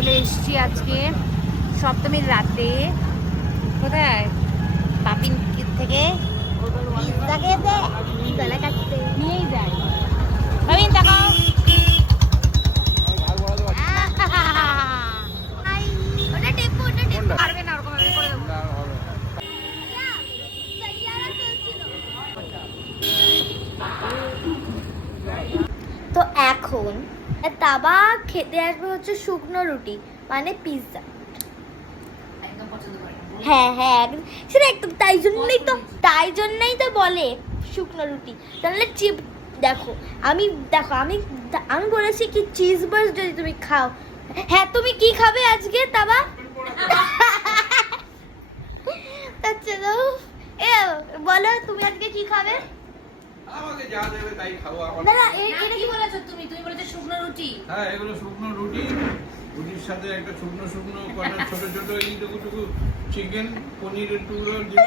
চলে এসেছি আজকে সপ্তমীর রাতে। কোথায়? পাপিন থেকে পিৎজা খেতে গলা কাটতে নিয়েই যায়। পাপিন তাকাও। ওটা টেপো, ওটা টেপো। পারবে না ওরকম করে দেবো। তো এখন তাবা খেতে আসবে হচ্ছে শুকনো রুটি মানে পিৎজা। হ্যাঁ হ্যাঁ সেটা একদম তাই জন্যই তো বলে শুকনো রুটি। তাহলে চিপ দেখো আমি বলেছি কি চিজ বার্স্ট যদি তুমি খাও। হ্যাঁ তুমি কি খাবে আজকে তাবা? চলো বলো তুমি আজকে কি খাবে? আমাকে যা দেবে তাই খাবো। না না এটা কি বলেছো তুমি? তুমি বলেছো শুকনো রুটি। হ্যাঁ এগুলো শুকনো রুটি, রুটির সাথে একটা শুকনো কটা ছোট ছোট এইটুকু চিকেন, পনিরের টুকরো দিল,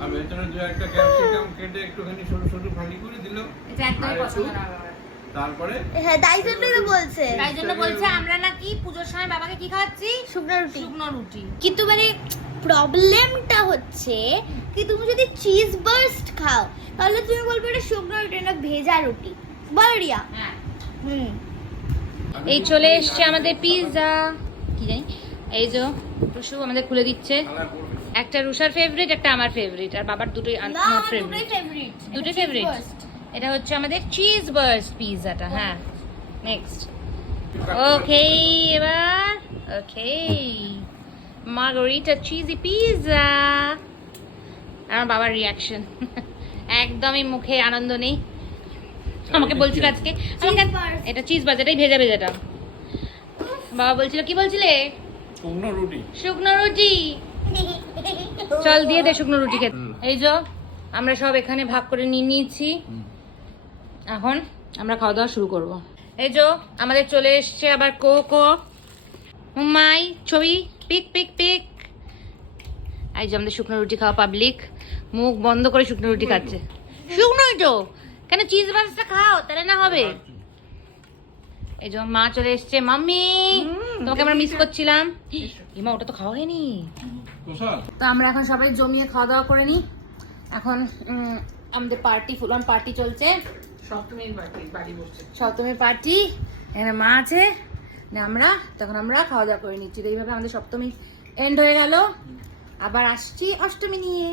আর ভেতরে দু একটা ক্যাপসিকাম কেটে একটুখানি ছোট ছোট ফালি করে দিল। এটা একদমই পছন্দ না আমার। তারপরে হ্যাঁ তাই জন্যই তো বলছে। তাই জন্য বলছে আমরা নাকি পূজোর সময় বাবাকে কি খাওয়াচ্ছি? শুকনো রুটি। শুকনো রুটি। কিন্তু মানে প্রবলেমটা হচ্ছে কি তুমি যদি চিজ বার্স্ট খাও তাহলে তুমি বলবে এটা শুকনো রুটি না ভেজা রুটি। বল রিয়া। হ্যাঁ। হুম এই চলে এসছে আমাদের পিৎজা। কি জানি এই যে রুশু আমাদের খুলে দিচ্ছে। একটা রুশার ফেভারিট, একটা আমার ফেভারিট, আর বাবার দুটোই আমার ফেভারিট। দুটোই ফেভারিট। এটা হচ্ছে আমাদের চিজ বার্স্ট পিৎজাটা। হ্যাঁ নেক্সট। ওকে এবার ওকে মার্গারিটা চিজি পিৎজা। আমার বাবার রিয়াকশন একদমই মুখে আনন্দ নেই। আমাকে বলছিল আজকে এটা চিজ বার্স্ট, এটাই ভেজা ভেজাটা। বাবা বলছিল কি বলছিলে? শুকনো রুটি। শুকনো রুটি। চল দিয়ে দে শুকনো রুটি খেতে। এই যে আমরা সব এখানে ভাগ করে নিয়ে নিয়েছি। এখন আমরা খাওয়া দাওয়া শুরু করব। এই যে আমাদের চলে এসছে আবার কোকো মাই ছবি পিক পিক পিক। এই যে আমাদের শুকনো রুটি খাওয়া পাবলিক মুখ বন্ধ করে শুকনো রুটি খাচ্ছে। শুকনোই তো কেন চিজ বার্স্টটা খাও তাহলে না হবে। এই যে মা চলে এসছে। মাম্মি তোমাকে আমরা মিস করছিলাম। ইমা ওটা তো খাওয়া হয়নি। তো আমরা এখন সবাই জমিয়ে খাওয়া দাওয়া করে নি। এখন আমাদের পার্টি ফুল অন পার্টি চলছে। সপ্তমীর পার্টি এখানে মা আছে আমরা তখন আমরা খাওয়া দাওয়া করে নিচ্ছি। এইভাবে আমাদের সপ্তমী এন্ড হয়ে গেল। আবার আসছি অষ্টমী নিয়ে।